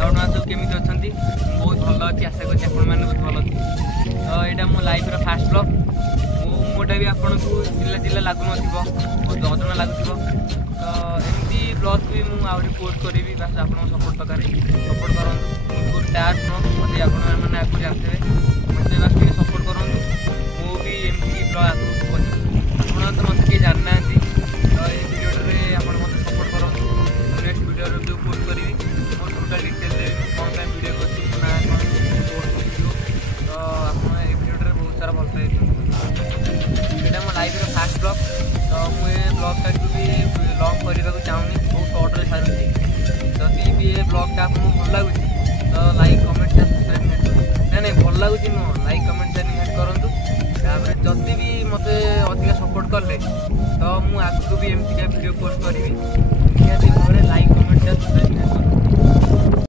आपना सब केमी अच्छा बहुत भल अच्छी आशा करी बहुत भल अच्छी तो यहाँ मो लाइफ फास्ट ब्लॉग मोटा भी आपको जिला जिला लगुन बहुत अजना लगुव तो एमती ब्लॉग भी मुझे पोस्ट करी बास आप सपोर्ट दरकार सपोर्ट करूँ टैग मत मैंने आगे जानते मत बास सपोर्ट करूँ मुझे एमती ब्लॉग आगे करी आप तो मत किए जाना तो ये भिडियो आप मत सपोर्ट करूँ नेक्स्ट भिडियो जो पोस्ट करी मोर टोटाल डिटेल कौन टाइम भिडियो कर तो आप भिडियो बहुत सारा भल पाए यहाँ मो लाइफ फास्ट ब्लॉग तो मुझे ब्लॉगटा भी लंग करने को चाहूनी बहुत सर्ट्रे सारूँ जदि भी ये ब्लॉगटा आपको भल लगुच तो लाइक कमेंट सब्सक्राइब नहीं भल लगुच नुह लाइक कमेंट शेयर निहाती करूँ तापर जदि भी मत अधिक सपोर्ट कले तो मुझे आगू भी एमती भिडियो पोस्ट करी निहाती भाव